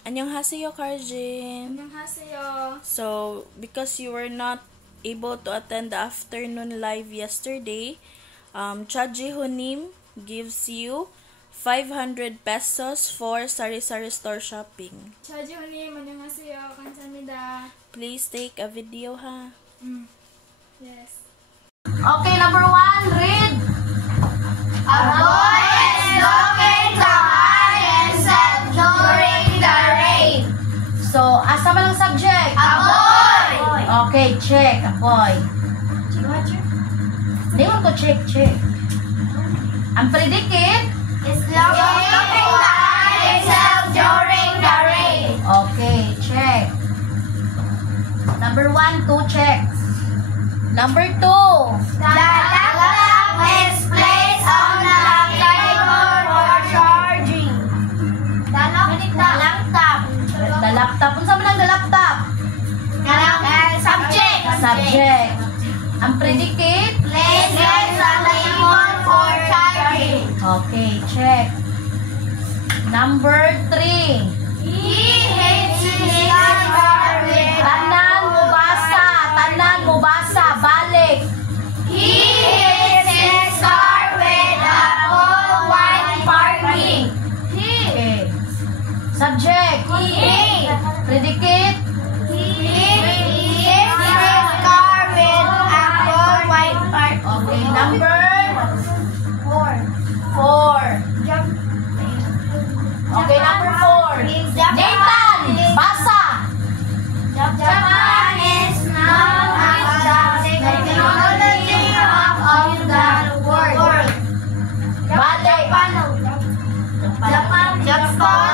Annyeonghaseyo, Karjin. Annyeonghaseyo. So, because you were not able to attend the afternoon live yesterday, Cha Ji-honim gives you 500 pesos for sari-sari store shopping. Cha Ji-honim, annyeonghaseyo. 감사합니다. Please take a video, ha? Yes. Okay, number 1, read. A boy is looking to hide himself during the rain. So, asa ba ang subject? A boy! Okay, check. A boy. Hindi mo ko check. Ang predicate is looking to hide himself during the rain. Okay, check. Number 1, 2 checks. Number 2. The laptop is placed on the table for charging. The laptop. Kung saan mo lang the laptop? Subject. Ang predicate? Placed on the table for charging. Okay, check. Number 3. He hates his garbage. Tanan mo basa. Balik. He hits his car with a full white parking. Okay. Subject. He. Predicate. He hits his car with a full white parking. Okay. Number 4. Okay, number 4. Nathan, basa. Japan is now the technology of the world. Balik. Japan is now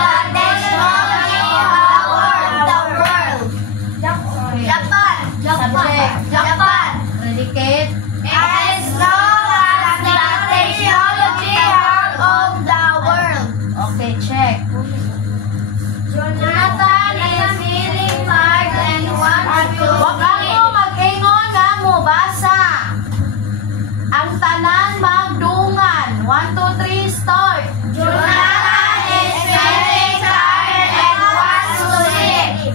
the technology of the world. Japan. Subject. Japan. Predicate. Is now the technology of the world. Okay, check. Jonathan is feeling tired and wants to sleep. Wag mo mag-ingon nga mo, basa. Ang tanan magdungan. 1, 2, 3, start. Jonathan is feeling tired and wants to sleep.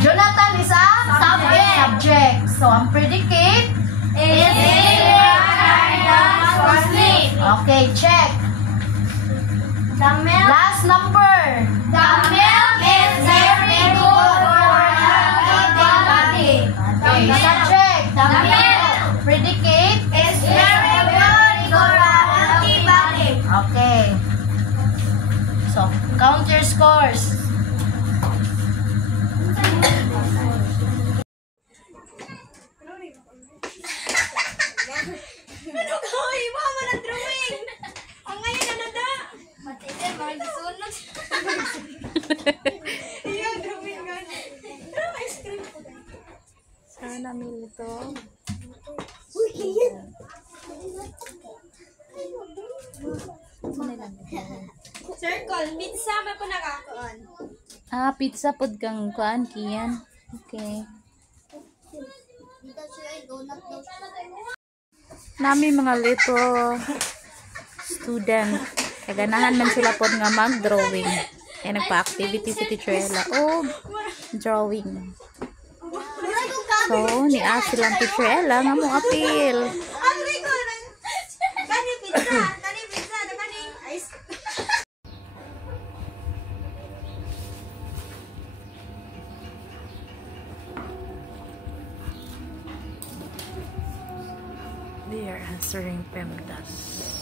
Jonathan is a subject. So, ang predicate is okay, check. Last number. The milk is very good for healthy body. Okay, subject. The milk. Predicate is very good for a healthy body. Okay. So, count your scores. Ano gawin mo? Mga drawing! Ang ngayon na nada! Matindi, mga nasunod. Iyang drawing nga. Pero ice cream ko. Sana milito. Uy, kiyan! Circle, pizza may po nakakuan. Pizza pod kang kuan, Kian. Okay. Nami mga little student. Kaganahan man sila pod nga mag-drawing. Kaya nagpa-activity si Teacher Ella. Oh, drawing. So, niya silang Teacher Ella nga mo appeal. Kani pizza, kani ice. They are answering PEMDAS.